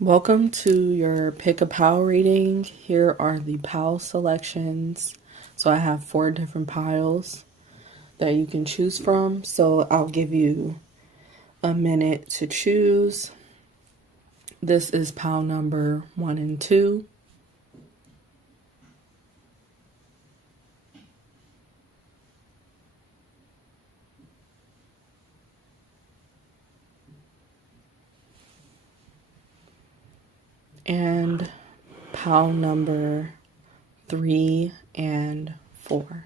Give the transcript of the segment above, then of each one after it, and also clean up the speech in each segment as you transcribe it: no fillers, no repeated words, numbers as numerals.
Welcome to your pick a pile reading. Here are the pile selections. So I have 4 different piles that you can choose from. So I'll give you a minute to choose. This is pile number 1 and 2. And pile number 3 and 4.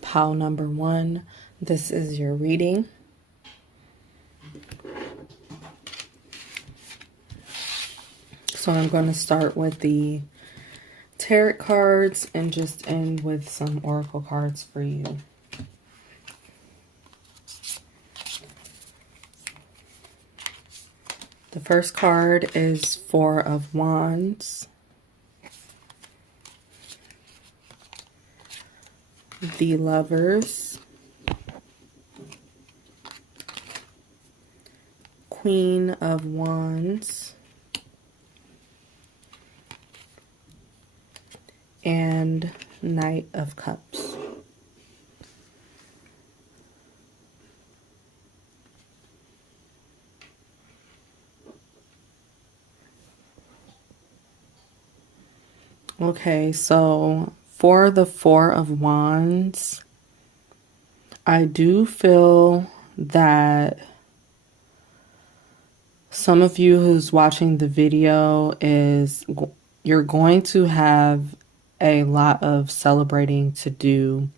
Pile number 1, this is your reading. So I'm going to start with the tarot cards and just end with some oracle cards for you. The first card is 4 of Wands. The Lovers. Queen of Wands. And Knight of Cups. Okay, so for the 4 of Wands, I do feel that some of you who's watching the video you're going to have a lot of celebrating to do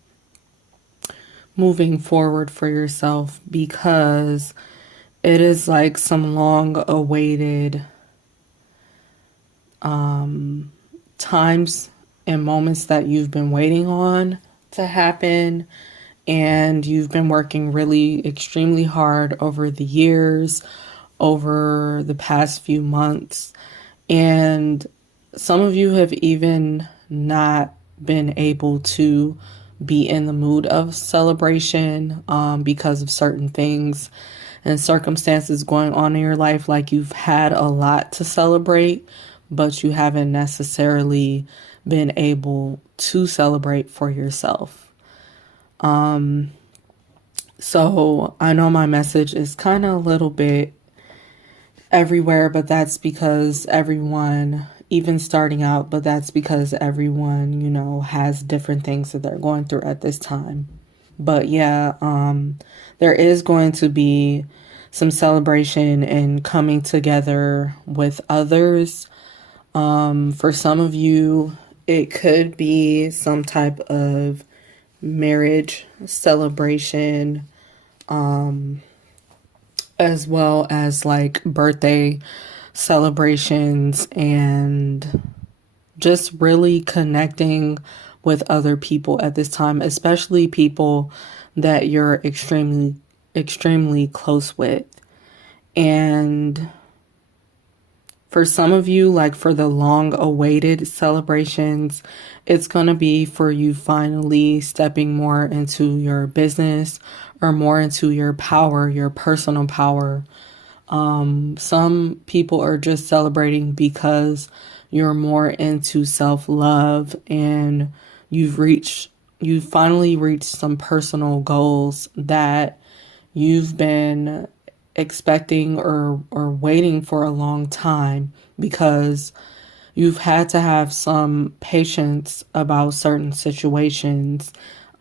moving forward for yourself, because it is like some long awaited times and moments that you've been waiting on to happen, and you've been working really extremely hard over the years, over the past few months, and some of you have even not been able to be in the mood of celebration because of certain things and circumstances going on in your life. Like, you've had a lot to celebrate, but you haven't necessarily been able to celebrate for yourself. So I know my message is kind of a little bit everywhere, but that's because everyone, even starting out, but that's because everyone, has different things that they're going through at this time. But yeah, there is going to be some celebration and coming together with others. For some of you, it could be some type of marriage celebration, as well as like birthday celebrations, and just really connecting with other people at this time, especially people that you're extremely close with. And for some of you, like for the long awaited celebrations, it's going to be for you finally stepping more into your business or more into your power, your personal power. Some people are just celebrating because you're more into self-love, and you've finally reached some personal goals that you've been expecting or waiting for a long time, because you've had to have some patience about certain situations.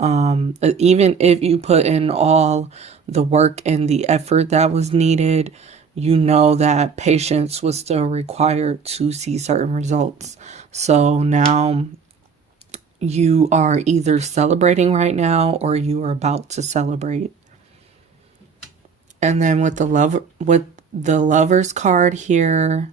Even if you put in all the work and the effort that was needed, that patience was still required to see certain results. So now you are either celebrating right now or you are about to celebrate. And then with the Lovers card here,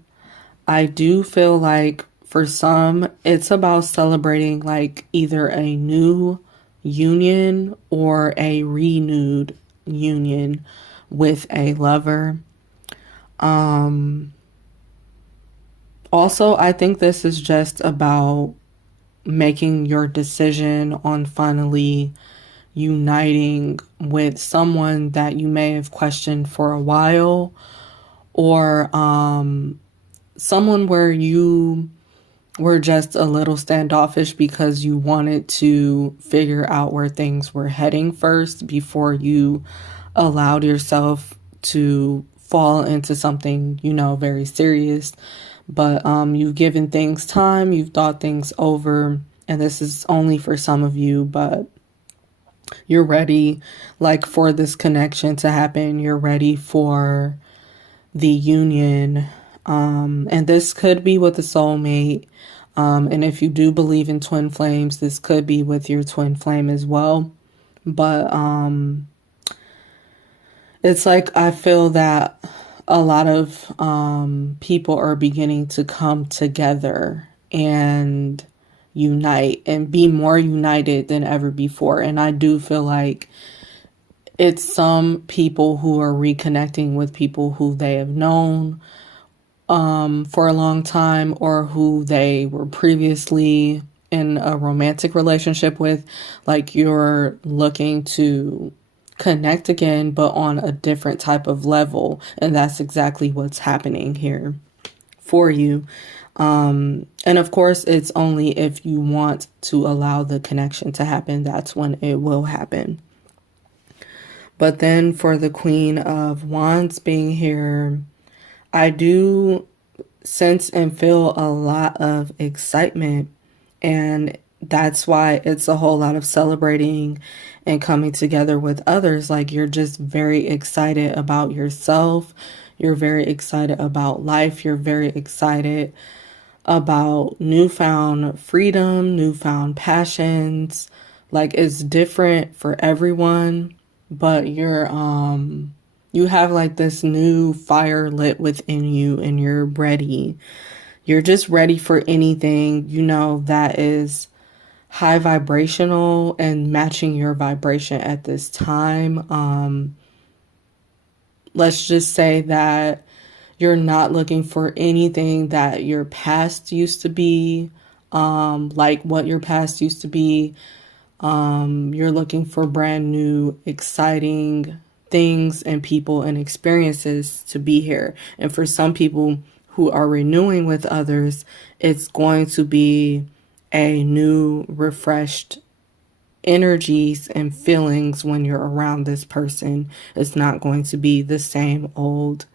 I do feel like for some, it's about celebrating like either a new union or a renewed union with a lover. Also, I think this is just about making your decision on finally uniting with someone that you may have questioned for a while, or someone where you were just a little standoffish because you wanted to figure out where things were heading first before you allowed yourself to fall into something, very serious. But you've given things time, you've thought things over, and this is only for some of you, but you're ready, like, for this connection to happen. You're ready for the union. And this could be with a soulmate. And if you do believe in twin flames, this could be with your twin flame as well. But it's like I feel that a lot of people are beginning to come together and unite and be more united than ever before. And I do feel like it's some people who are reconnecting with people who they have known for a long time, or who they were previously in a romantic relationship with. Like, you're looking to connect again, but on a different type of level. And that's exactly what's happening here for you. And of course, it's only if you want to allow the connection to happen, that's when it will happen. But then for the Queen of Wands being here, I do sense and feel a lot of excitement, and that's why it's a whole lot of celebrating and coming together with others. Like, you're just very excited about yourself. You're very excited about life. You're very excited about newfound freedom, newfound passions. Like, it's different for everyone, but you have like this new fire lit within you, and you're ready. You're just ready for anything, that is high vibrational and matching your vibration at this time. Let's just say that you're not looking for anything that your past used to be, like what your past used to be. You're looking for brand new, exciting things and people and experiences to be here. And for some people who are renewing with others, it's going to be a new, refreshed energies and feelings when you're around this person. It's not going to be the same old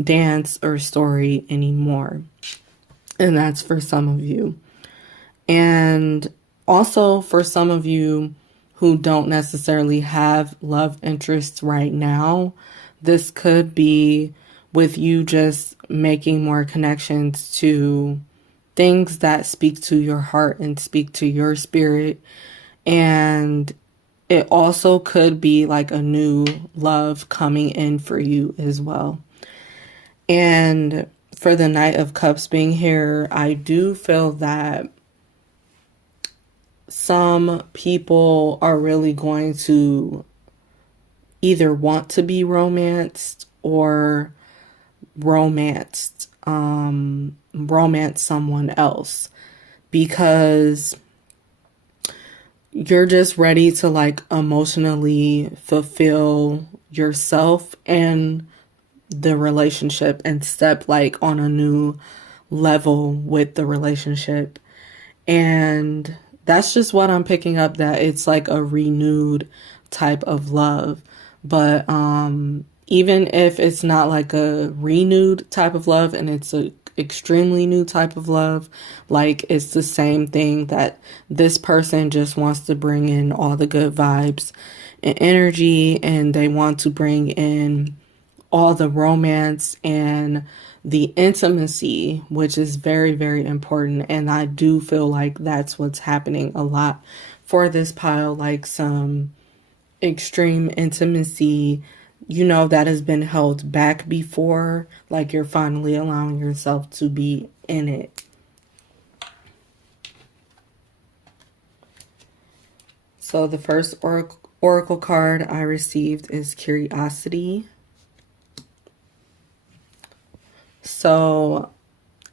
dance or story anymore. And that's for some of you. And also for some of you who don't necessarily have love interests right now, this could be with you just making more connections to things that speak to your heart and speak to your spirit. And it also could be like a new love coming in for you as well. And for the Knight of Cups being here, I do feel that some people are really going to either want to be romanced or romance someone else, because you're just ready to like emotionally fulfill yourself and the relationship and step like on a new level with the relationship. And that's just what I'm picking up, that it's like a renewed type of love. But even if it's not like a renewed type of love and it's a extremely new type of love, like it's the same thing, that this person just wants to bring in all the good vibes and energy, and they want to bring in all the romance and the intimacy, which is very, very important. And I do feel like that's what's happening a lot for this pile, like some extreme intimacy, that has been held back before, like you're finally allowing yourself to be in it. So the first oracle card I received is Curiosity. So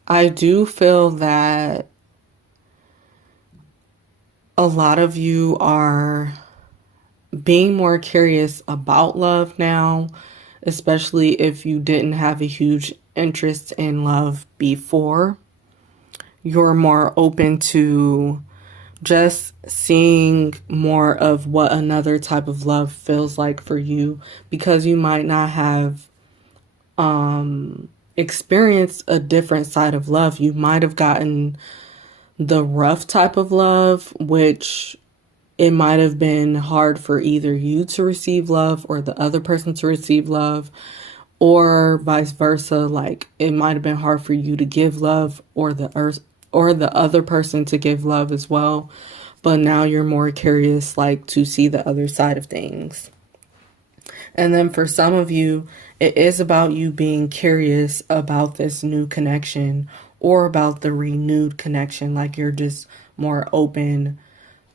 I do feel that a lot of you are being more curious about love now, especially if you didn't have a huge interest in love before. You're more open to just seeing more of what another type of love feels like for you, because you might not have experienced a different side of love. You might have gotten the rough type of love, which it might have been hard for either you to receive love or the other person to receive love, or vice versa. Like, it might have been hard for you to give love, or the other person to give love as well. But now you're more curious, like, to see the other side of things. And then for some of you, it is about you being curious about this new connection or about the renewed connection. Like, you're just more open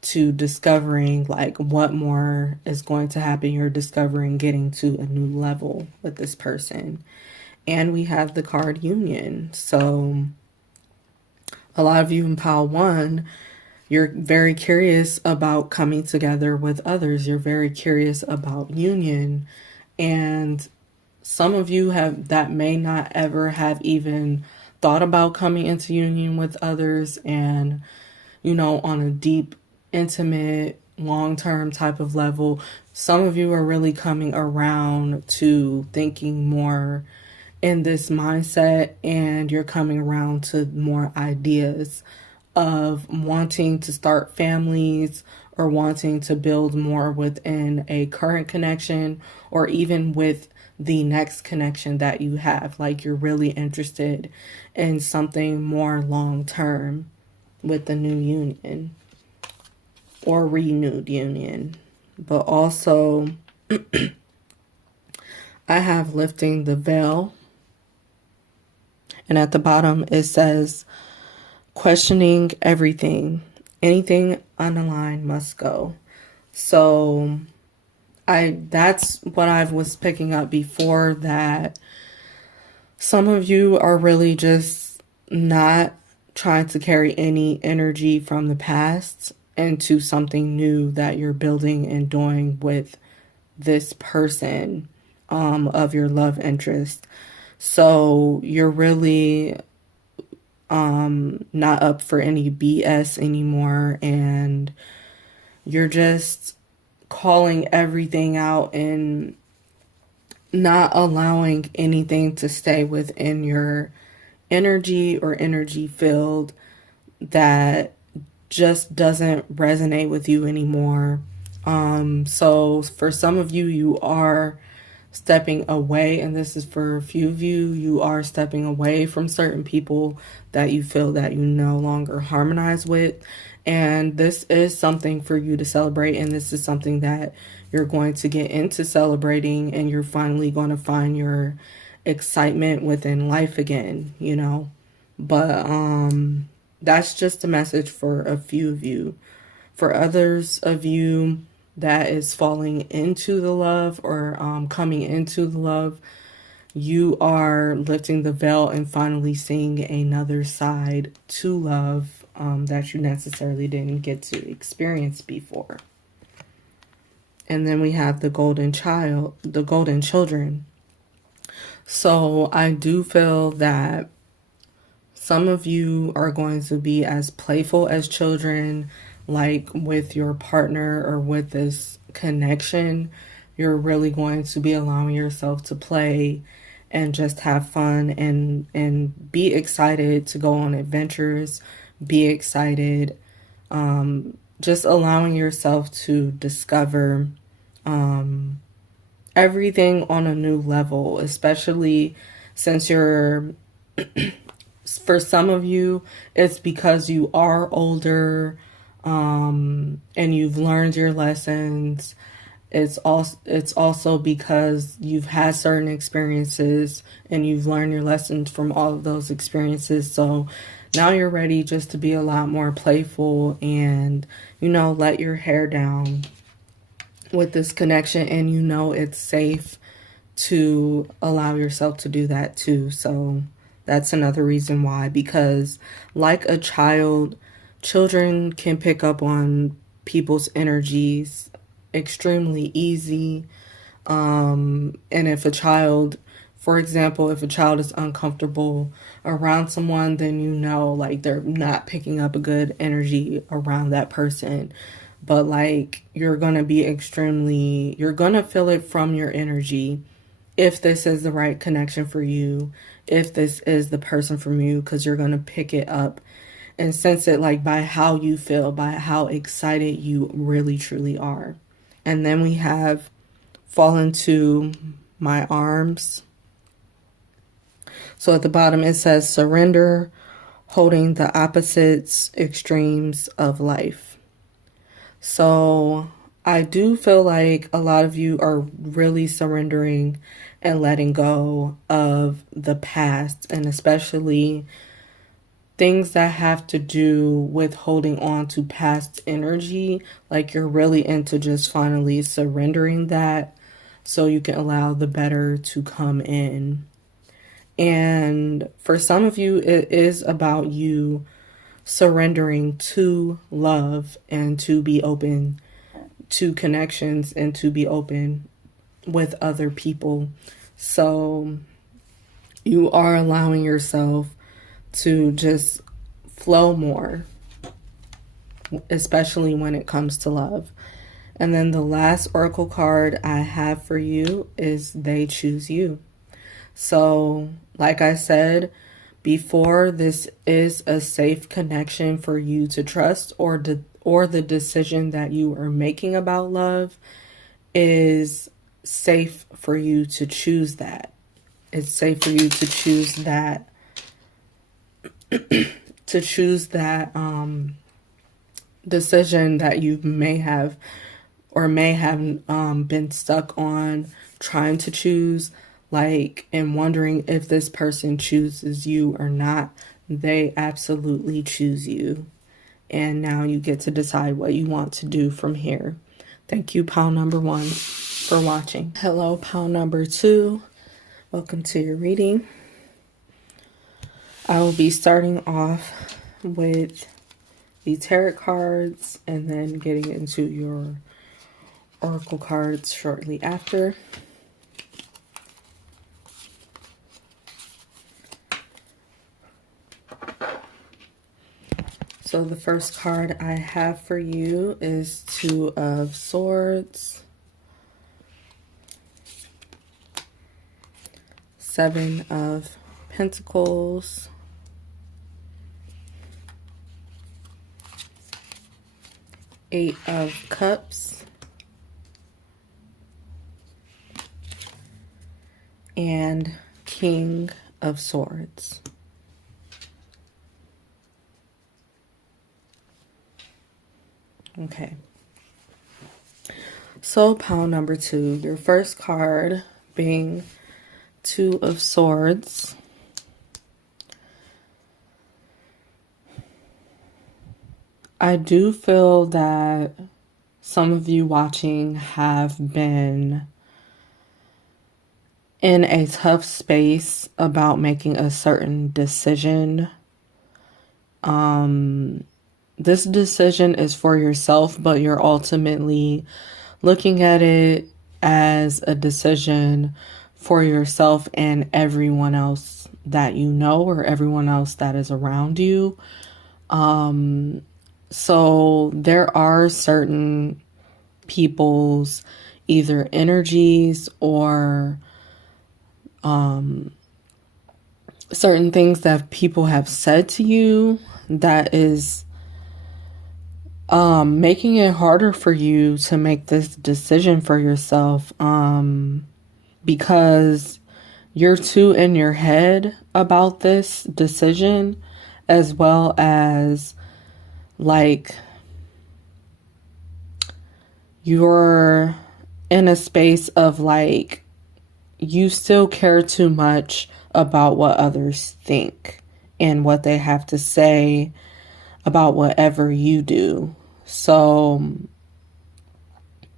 to discovering like what more is going to happen. You're discovering getting to a new level with this person. And we have the card Union. So a lot of you in pile 1, you're very curious about coming together with others. You're very curious about union. And some of you that may not ever have even thought about coming into union with others and, on a deep, intimate, long-term type of level. Some of you are really coming around to thinking more in this mindset, and you're coming around to more ideas of wanting to start families or wanting to build more within a current connection or even with the next connection that you have. Like, you're really interested in something more long-term with the new union or renewed union. But also, I have lifting the veil. And at the bottom, it says, questioning everything. Anything unaligned must go. So that's what I was picking up before, that some of you are really just not trying to carry any energy from the past into something new that you're building and doing with this person of your love interest. So you're really not up for any BS anymore, and you're just calling everything out and not allowing anything to stay within your energy or energy field that just doesn't resonate with you anymore. So for some of you, you are stepping away, and this is for a few of you, you are stepping away from certain people that you feel that you no longer harmonize with. And this is something for you to celebrate, and this is something that you're going to get into celebrating, and you're finally going to find your excitement within life again, But that's just a message for a few of you. For others of you that is falling into the love or coming into the love, you are lifting the veil and finally seeing another side to love that you necessarily didn't get to experience before. And then we have the golden children. So I do feel that some of you are going to be as playful as children, like with your partner or with this connection. You're really going to be allowing yourself to play and just have fun and be excited to go on adventures, be excited, just allowing yourself to discover everything on a new level, especially since you're, for some of you, it's because you are older, and you've learned your lessons. It's also because you've had certain experiences and you've learned your lessons from all of those experiences. So Now you're ready just to be a lot more playful and, you know, let your hair down with this connection, and you know it's safe to allow yourself to do that too. So that's another reason why, because like a child, children can pick up on people's energies extremely easy. And if a child, for example, if a child is uncomfortable around someone, then you know, like, they're not picking up a good energy around that person. But like, you're gonna feel it from your energy if this is the right connection for you, if this is the person for you, because you're gonna pick it up and sense it, like, by how you feel, by how excited you really truly are. And then we have fall into my arms. So at the bottom it says surrender, holding the opposites extremes of life. So I do feel like a lot of you are really surrendering and letting go of the past, and especially things that have to do with holding on to past energy. Like, you're really into just finally surrendering that so you can allow the better to come in. And for some of you, it is about you surrendering to love and to be open to connections and to be open with other people. So you are allowing yourself to just flow more, especially when it comes to love. And then the last oracle card I have for you is They Choose You. So, like I said before, this is a safe connection for you to trust, or the decision that you are making about love is safe for you to choose that. It's safe for you to choose that decision that you may have been stuck on trying to choose, like, and wondering if this person chooses you or not. They absolutely choose you. And now you get to decide what you want to do from here. Thank you, pile number 1, for watching. Hello, pile number 2. Welcome to your reading. I will be starting off with the tarot cards and then getting into your oracle cards shortly after. So the first card I have for you is Two of Swords, Seven of Pentacles, Eight of Cups, and King of Swords. Okay. So pile number 2, your first card being Two of Swords. I do feel that some of you watching have been in a tough space about making a certain decision. This decision is for yourself, but you're ultimately looking at it as a decision for yourself and everyone else that you know, or everyone else that is around you. So there are certain people's either energies or certain things that people have said to you that is making it harder for you to make this decision for yourself, because you're too in your head about this decision, as well as, like, you're in a space of, like, you still care too much about what others think and what they have to say about whatever you do. So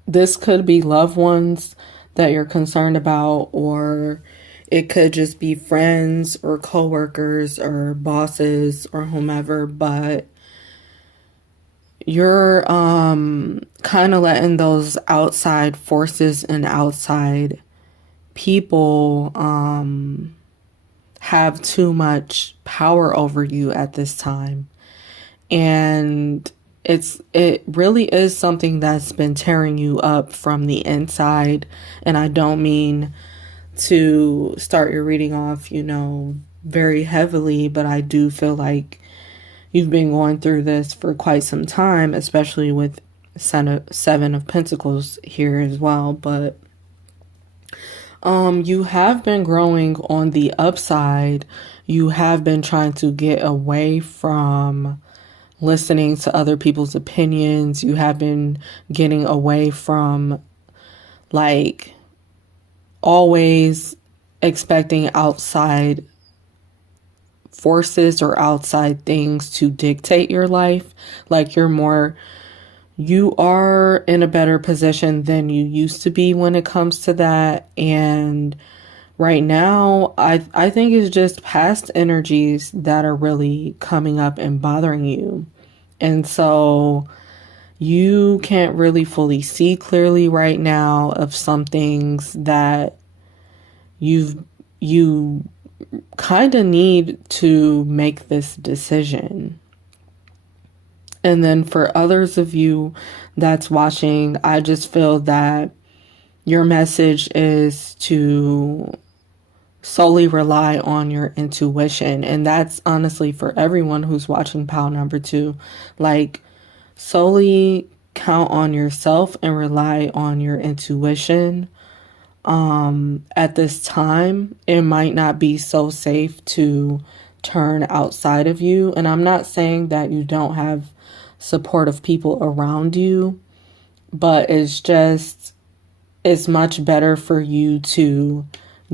this could be loved ones that you're concerned about, or it could just be friends or coworkers or bosses or whomever, but you're kind of letting those outside forces and outside people have too much power over you at this time. And it really is something that's been tearing you up from the inside. And I don't mean to start your reading off, very heavily, but I do feel like you've been going through this for quite some time, especially with Seven of Pentacles here as well. But you have been growing on the upside. You have been trying to get away from listening to other people's opinions. You have been getting away from always expecting outside forces or outside things to dictate your life. You are in a better position than you used to be when it comes to that. And right now, I think it's just past energies that are really coming up and bothering you. And so you can't really fully see clearly right now of some things that you kind of need to make this decision. And then for others of you that's watching, I just feel that your message is to solely rely on your intuition. And that's honestly for everyone who's watching pile number 2. Solely count on yourself and rely on your intuition. At this time, it might not be so safe to turn outside of you. And I'm not saying that you don't have supportive people around you, but it's much better for you to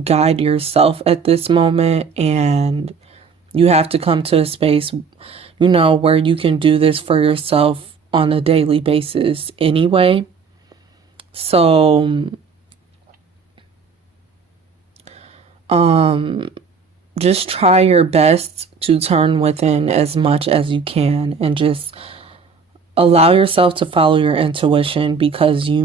guide yourself at this moment. And you have to come to a space, where you can do this for yourself on a daily basis anyway. So, just try your best to turn within as much as you can and just allow yourself to follow your intuition, because you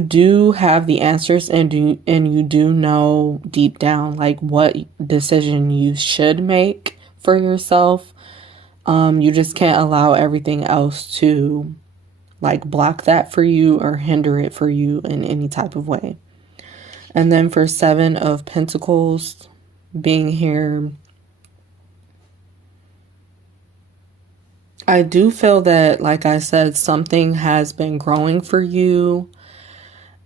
do have the answers, and you do know deep down what decision you should make for yourself. You just can't allow everything else to block that for you or hinder it for you in any type of way. And then for Seven of Pentacles being here, I do feel that, like I said, something has been growing for you.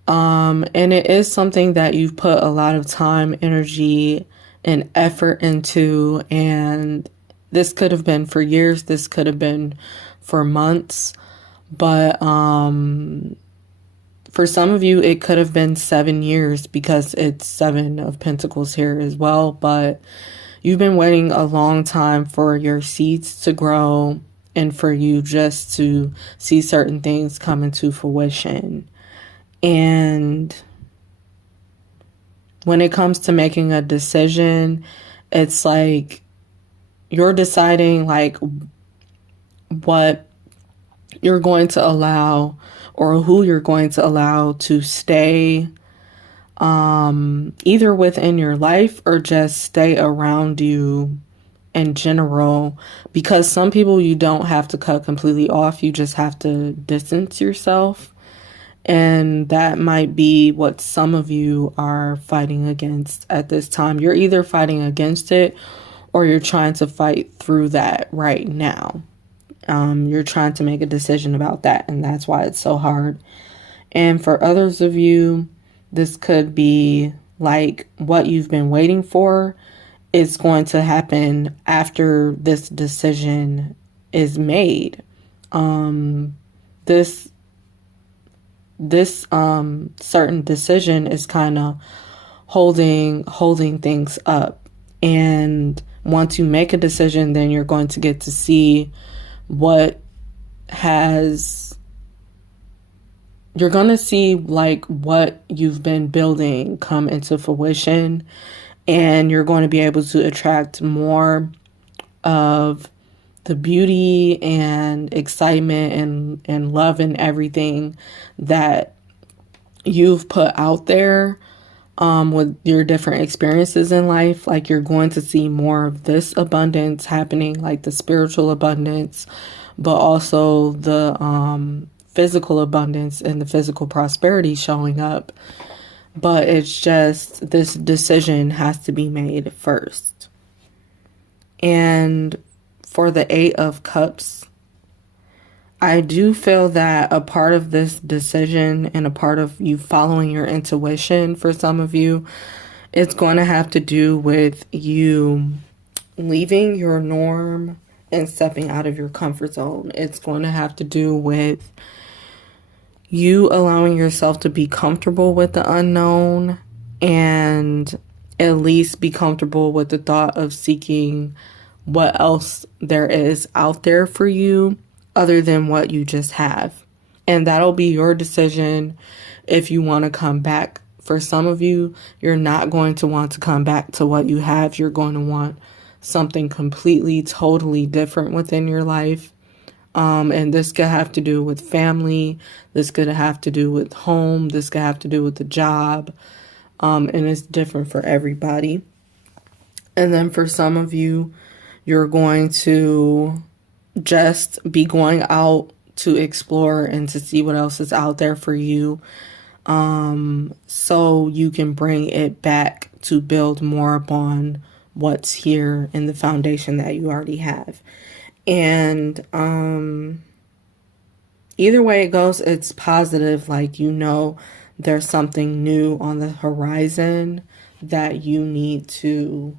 And it is something that you've put a lot of time, energy, and effort into. And this could have been for years. This could have been for months. But for some of you, it could have been 7 years, because it's Seven of Pentacles here as well. But you've been waiting a long time for your seeds to grow and for you just to see certain things come into fruition. And when it comes to making a decision, it's you're deciding what you're going to allow, or who you're going to allow to stay either within your life or just stay around you in general. Because some people you don't have to cut completely off, you just have to distance yourself. And that might be what some of you are fighting against at this time. You're either fighting against it, or you're trying to fight through that right now. You're trying to make a decision about that, and that's why it's so hard. And for others of you, this could be what you've been waiting for is going to happen after this decision is made. This certain decision is kind of holding things up. And once you make a decision, then you're going to get to see what has, you're going to see like what you've been building come into fruition, and you're going to be able to attract more of the beauty and excitement and love and everything that you've put out there with your different experiences in life. Like, you're going to see more of this abundance happening, like the spiritual abundance, but also the physical abundance and the physical prosperity showing up. But it's just, this decision has to be made first. And for the 8 of Cups, I do feel that a part of this decision and a part of you following your intuition for some of you, it's going to have to do with you leaving your norm and stepping out of your comfort zone. It's going to have to do with you allowing yourself to be comfortable with the unknown, and at least be comfortable with the thought of seeking what else there is out there for you other than what you just have. And that'll be your decision if you want to come back. For some of you, you're not going to want to come back to what you have. You're going to want something completely, totally different within your life. And this could have to do with family. This could have to do with home. This could have to do with the job. And it's different for everybody. And then for some of you, you're going to just be going out to explore and to see what else is out there for you. So you can bring it back to build more upon what's here in the foundation that you already have. And either way it goes, it's positive. Like, there's something new on the horizon that you need to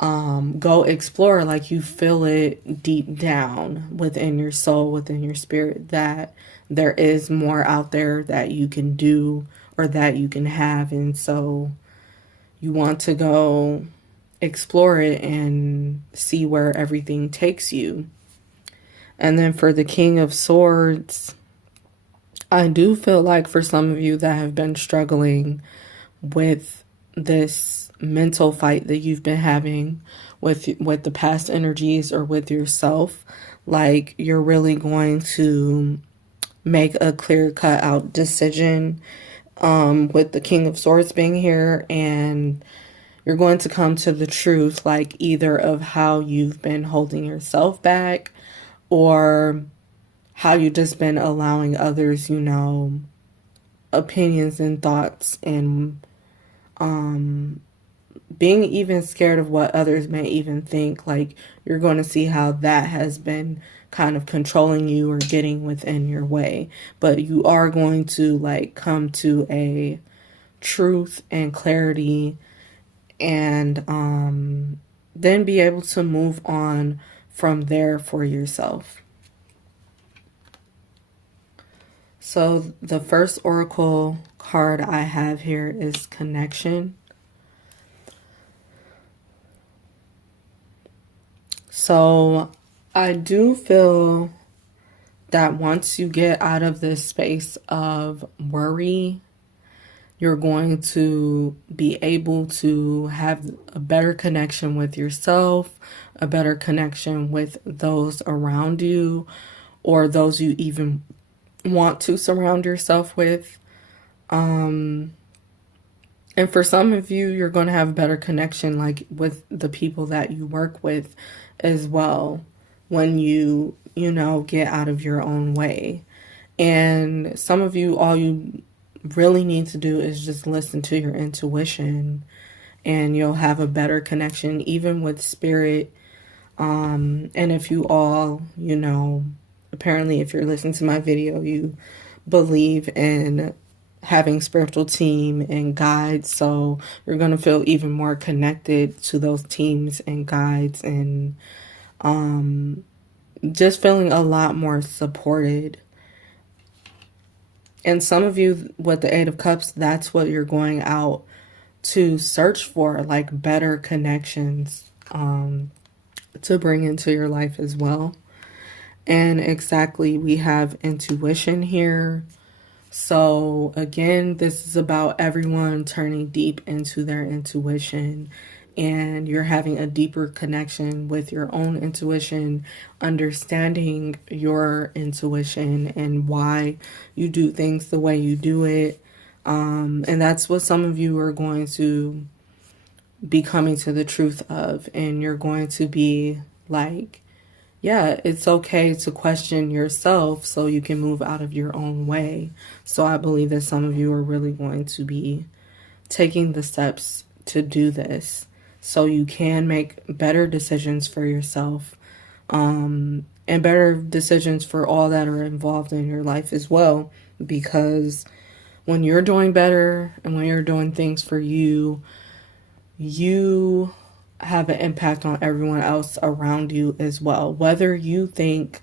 go explore. Like, you feel it deep down within your soul, within your spirit, that there is more out there that you can do or that you can have. And so you want to go explore it and see where everything takes you. And then for the King of Swords, I do feel like for some of you that have been struggling with this mental fight that you've been having with the past energies or with yourself, like, you're really going to make a clear cut out decision with the King of Swords being here, and you're going to come to the truth, like, either of how you've been holding yourself back or how you've just been allowing others, opinions and thoughts, and being even scared of what others may even think. Like, you're going to see how that has been kind of controlling you or getting within your way. But you are going to, like, come to a truth and clarity, and then be able to move on from there for yourself. So the first oracle card I have here is connection. So I do feel that once you get out of this space of worry, you're going to be able to have a better connection with yourself, a better connection with those around you, or those you even want to surround yourself with. And for some of you, you're going to have a better connection, like, with the people that you work with as well, when you get out of your own way. And some of you, all you really need to do is just listen to your intuition, and you'll have a better connection even with spirit. And if you all, apparently if you're listening to my video, you believe in having spiritual team and guides, so you're going to feel even more connected to those teams and guides, and just feeling a lot more supported. And some of you with the 8 of Cups, that's what you're going out to search for like better connections to bring into your life as well. And exactly, we have intuition here. So again, this is about everyone turning deep into their intuition, and you're having a deeper connection with your own intuition, understanding your intuition and why you do things the way you do it. And that's what some of you are going to be coming to the truth of, and you're going to be like, yeah, it's okay to question yourself so you can move out of your own way. So I believe that some of you are really going to be taking the steps to do this so you can make better decisions for yourself, and better decisions for all that are involved in your life as well. Because when you're doing better and when you're doing things for you, you have an impact on everyone else around you as well. Whether you think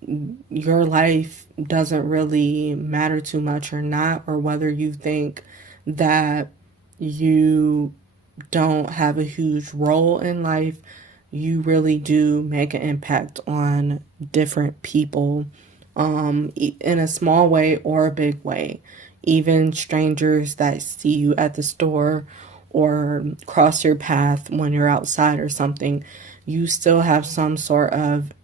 your life doesn't really matter too much or not, or whether you think that you don't have a huge role in life, you really do make an impact on different people, in a small way or a big way. Even strangers that see you at the store or cross your path when you're outside or something, you still have some sort of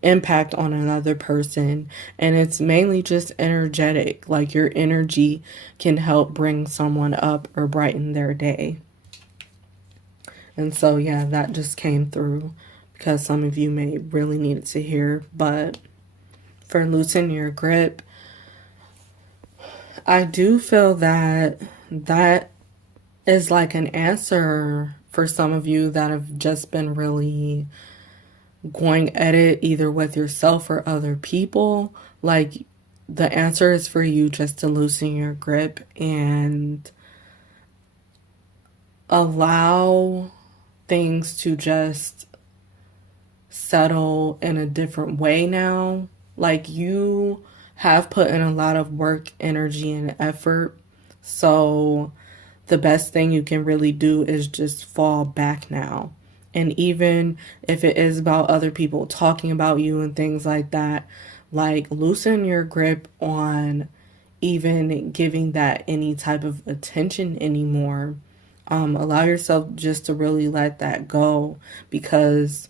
impact on another person. And it's mainly just energetic. Like your energy can help bring someone up or brighten their day. And so, yeah, that just came through because some of you may really need it to hear. But for loosen your grip, I do feel that that is like an answer for some of you that have just been really going at it either with yourself or other people. Like the answer is for you just to loosen your grip and allow things to just settle in a different way now. Like you have put in a lot of work, energy, and effort. So the best thing you can really do is just fall back now. And even if it is about other people talking about you and things like that, like loosen your grip on even giving that any type of attention anymore. Allow yourself just to really let that go, because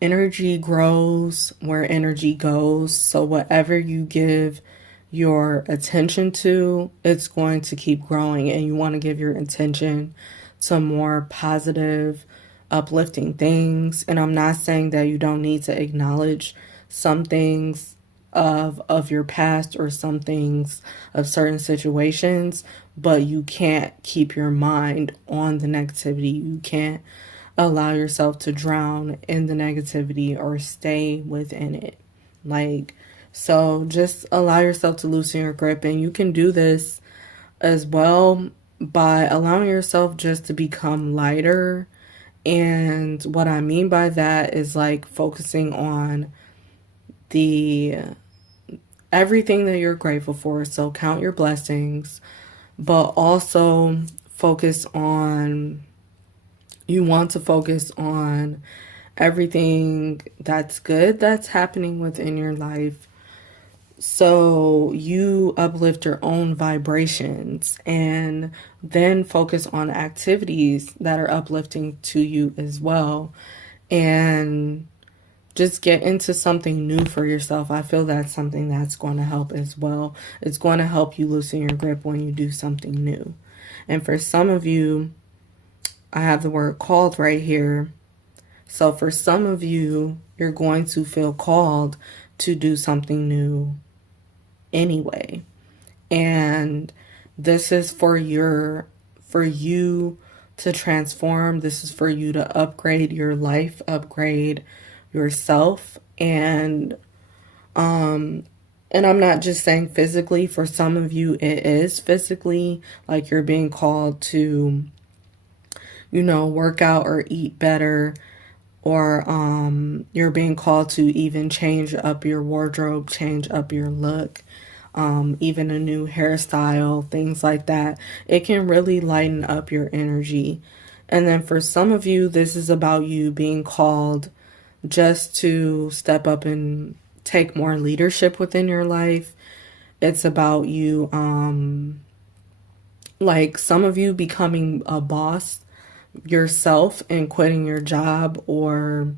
energy grows where energy goes. So whatever you give your attention to, it's going to keep growing, and you want to give your attention to more positive, uplifting things. And I'm not saying that you don't need to acknowledge some things of your past or some things of certain situations, but you can't keep your mind on the negativity. You can't allow yourself to drown in the negativity or stay within it. Like, so just allow yourself to loosen your grip, and you can do this as well by allowing yourself just to become lighter. And what I mean by that is like focusing on the everything that you're grateful for. So count your blessings, but also you want to focus on everything that's good that's happening within your life. So you uplift your own vibrations and then focus on activities that are uplifting to you as well. And just get into something new for yourself. I feel that's something that's going to help as well. It's going to help you loosen your grip when you do something new. And for some of you, I have the word called right here. So for some of you, you're going to feel called to do something new anyway. And this is for you to transform. This is for you to upgrade your life, upgrade yourself. And I'm not just saying physically. For some of you, it is physically, like you're being called to, work out or eat better, or you're being called to even change up your wardrobe, change up your look. even a new hairstyle, things like that. It can really lighten up your energy. And then for some of you, this is about you being called just to step up and take more leadership within your life. It's about you, like some of you becoming a boss yourself and quitting your job, or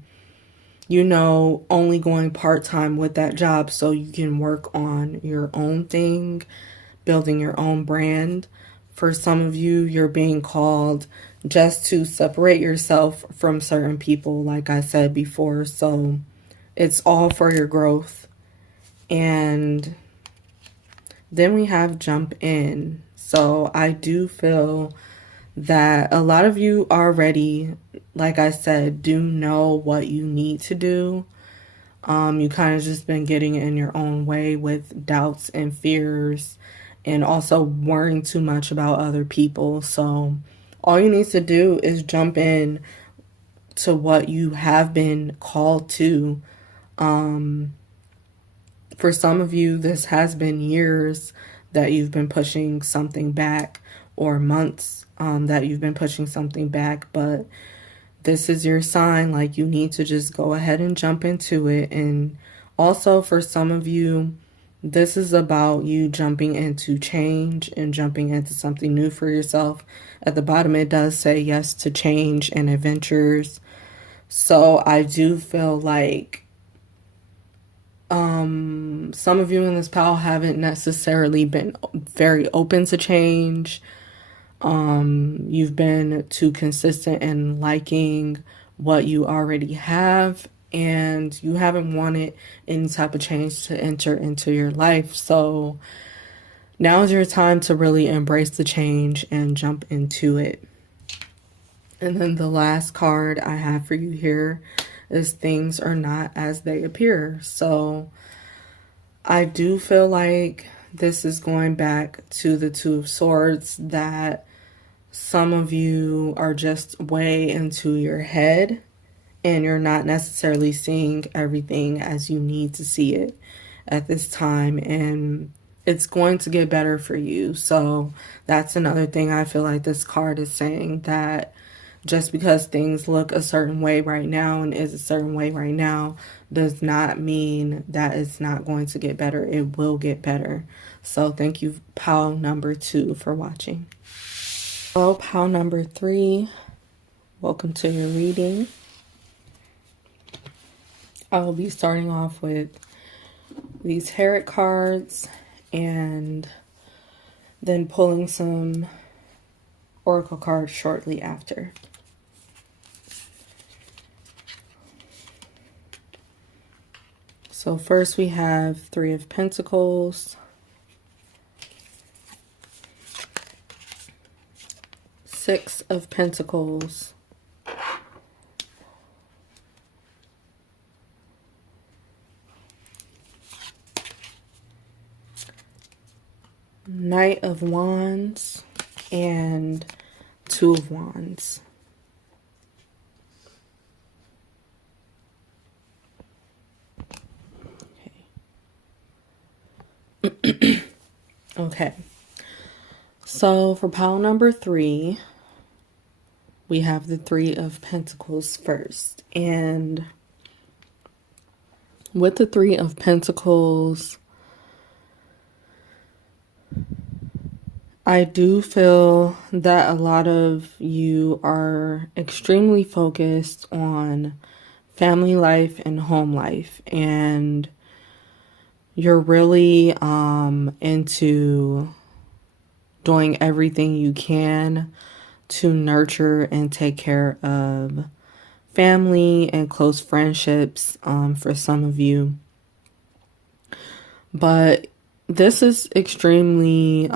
only going part-time with that job so you can work on your own thing, building your own brand. For some of you, you're being called just to separate yourself from certain people, like I said before. So it's all for your growth. And then we have jump in. So I do feel that a lot of you already, like I said, do know what you need to do. You kind of just been getting in your own way with doubts and fears and also worrying too much about other people. So all you need to do is jump in to what you have been called to. For some of you, this has been years that you've been pushing something back, or months that you've been pushing something back, but this is your sign. Like, you need to just go ahead and jump into it. And also for some of you, this is about you jumping into change and jumping into something new for yourself. At the bottom, it does say yes to change and adventures. So I do feel like some of you in this pile haven't necessarily been very open to change. You've been too consistent in liking what you already have, and you haven't wanted any type of change to enter into your life. So now is your time to really embrace the change and jump into it. And then the last card I have for you here is things are not as they appear. So I do feel like this is going back to the Two of Swords, that some of you are just way into your head and you're not necessarily seeing everything as you need to see it at this time, and it's going to get better for you. So that's another thing I feel like this card is saying, that just because things look a certain way right now and is a certain way right now does not mean that it's not going to get better. It will get better. So thank you, pile number 2, for watching. Well, pile number 3, welcome to your reading. I will be starting off with these tarot cards and then pulling some oracle cards shortly after. So first we have 3 of Pentacles, 6 of Pentacles, Knight of Wands, and 2 of Wands. Okay. Okay. So for pile number 3, we have the 3 of Pentacles first. And with the 3 of Pentacles, I do feel that a lot of you are extremely focused on family life and home life, and you're really into doing everything you can to nurture and take care of family and close friendships for some of you. But this is extremely,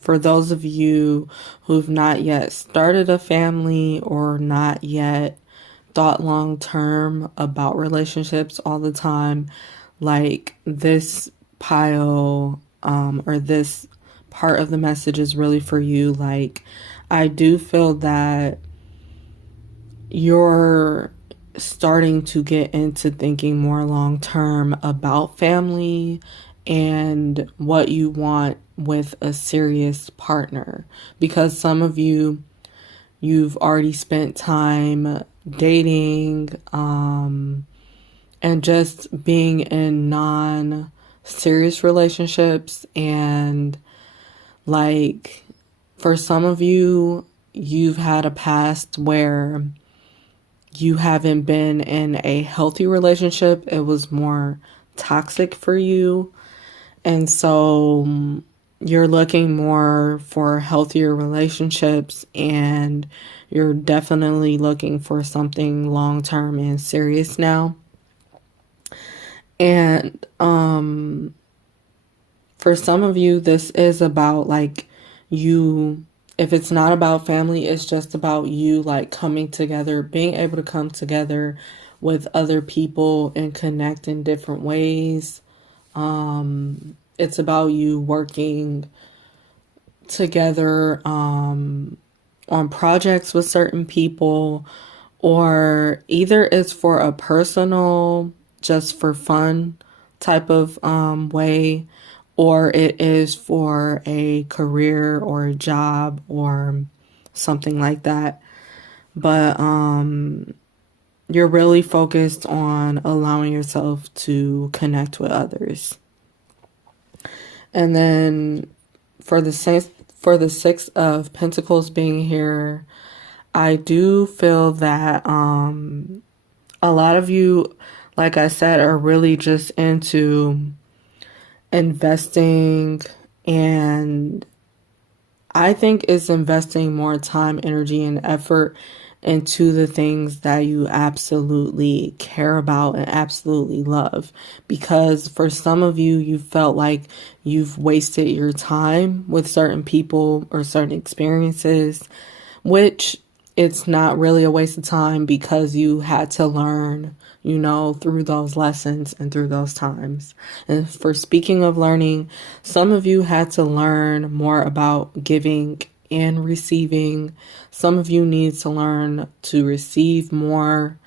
for those of you who've not yet started a family or not yet thought long term about relationships all the time, like this pile or this part of the message is really for you. Like, I do feel that you're starting to get into thinking more long term about family and what you want with a serious partner. Because some of you, you've already spent time dating, and just being in non-serious relationships. And like, for some of you, you've had a past where you haven't been in a healthy relationship. It was more toxic for you. And so you're looking more for healthier relationships, and you're definitely looking for something long term and serious now. And for some of you, this is about like you, if it's not about family, it's just about you like coming together, being able to come together with other people and connect in different ways. It's about you working together on projects with certain people, or either it's for a personal, just for fun type of way, or it is for a career or a job or something like that. But you're really focused on allowing yourself to connect with others. And then for the Six of Pentacles being here, I do feel that a lot of you, like I said, are really just into investing, and I think it's investing more time, energy, and effort into the things that you absolutely care about and absolutely love. Because for some of you, you felt like you've wasted your time with certain people or certain experiences, which it's not really a waste of time because you had to learn, through those lessons and through those times. And for speaking of learning, some of you had to learn more about giving and receiving. Some of you need to learn to receive more